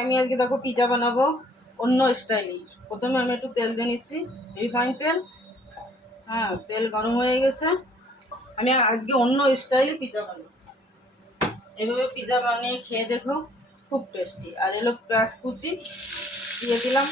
আমি আজকে দেখো পিজা বানাবো অন্য স্টাইলে। প্রথমে আমি একটু তেল দিয়ে নিচ্ছি, রিফাইন তেল। হ্যাঁ, তেল গরম হয়ে গেছে। আমি আজকে অন্য স্টাইল পিজা বানাবো। এভাবে পিজা বানিয়ে খেয়ে দেখো, খুব টেস্টি। আর এলো পেঁয়াজ কুচি দিয়ে দিলাম।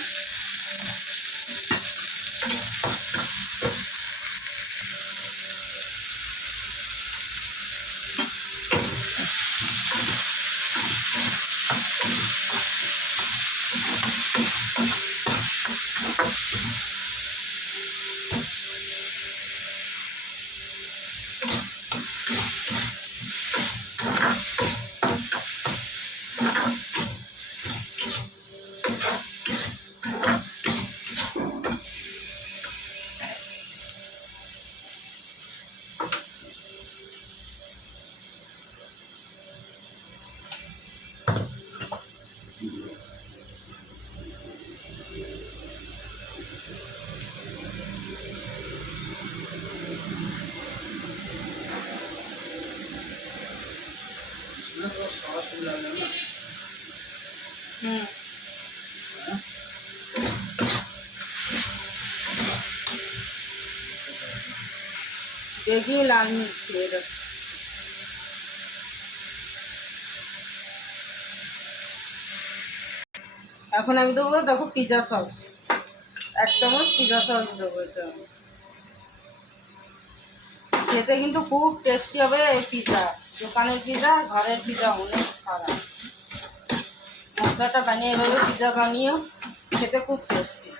দেখি লাল মির্চি এটা। এখন আমি দেবো দেখো পিজা সস, 1 চামচ পিজা সস দেবো। এটা খেতে কিন্তু খুব টেস্টি হবে এই পিজা। দোকানের পিজা ঘরের পিজা অনেক খারাপ। মশলাটা বানিয়ে এভাবে পিজা বানিয়েও খেতে খুব টেস্টি।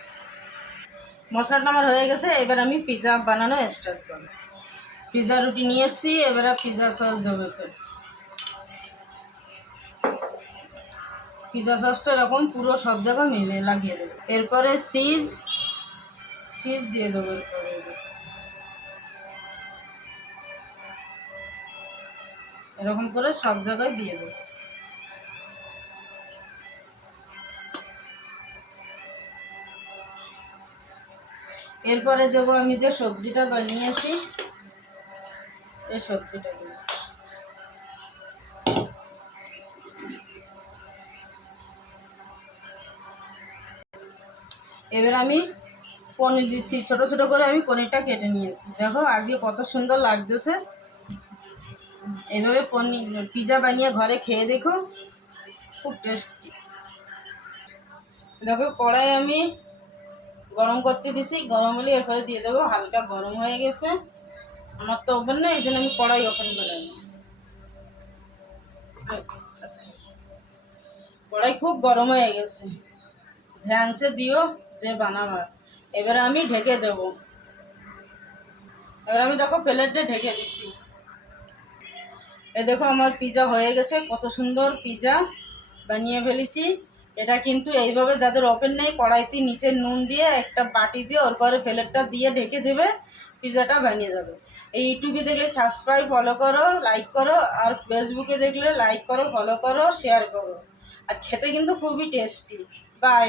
মশলাটা আমার হয়ে গেছে, এবার আমি পিজা বানানো স্টার্ট করব। পিজা রুটি নিয়ে এসেছি, এবারে পিজা সস দেবো। তো পিজা সসটা এরকম পুরো সব জায়গায় মিলে লাগিয়ে দেবো। এরপরে চিজ দিয়ে দেবো। এরপরে এরকম করে সব জায়গায় দিয়ে দেবো। এরপরে দেবো আমি যে সবজিটা বানিয়েছি, এই সবজিটা দেবো। এবার আমি পনির দিচ্ছি, ছোট ছোট করে আমি পনিরটা কেটে নিয়েছি। দেখো আজকে কত সুন্দর লাগতেছে। এইভাবে পনির পিজা বানিয়ে ঘরে খেয়ে দেখো, খুব টেস্টি। দেখো কড়াই আমি গরম করতে দিছি, গরম হলে এরপরে দিয়ে দেবো। হালকা গরম হয়ে গেছে, আমার তো ওভেন না, এই জন্য আমি কড়াই ওপেন করে নিয়েছি। কড়াই খুব গরম হয়ে গেছে, ধ্যান সে দিও যে বানাবার। এবারে আমি ঢেকে দেবো। এবার আমি দেখো প্লেটে ঢেকে দিছি। এই দেখো আমার পিজা হয়ে গেছে, কত সুন্দর পিজা বানিয়ে ফেলেছি। এটা কিন্তু এইভাবে যাদের ওপেন নেই, কড়াইতে নিচে নুন দিয়ে একটা বাটি দিয়ে ওর পরে প্লেটটা দিয়ে ঢেকে দেবে, পিজাটা বানিয়ে যাবে। এই ইউটিউবে দেখলে সাবস্ক্রাইব, ফলো করো, লাইক করো। আর ফেসবুকে দেখলে লাইক করো, ফলো করো, শেয়ার করো। আর খেতে কিন্তু খুবই টেস্টি। বাই।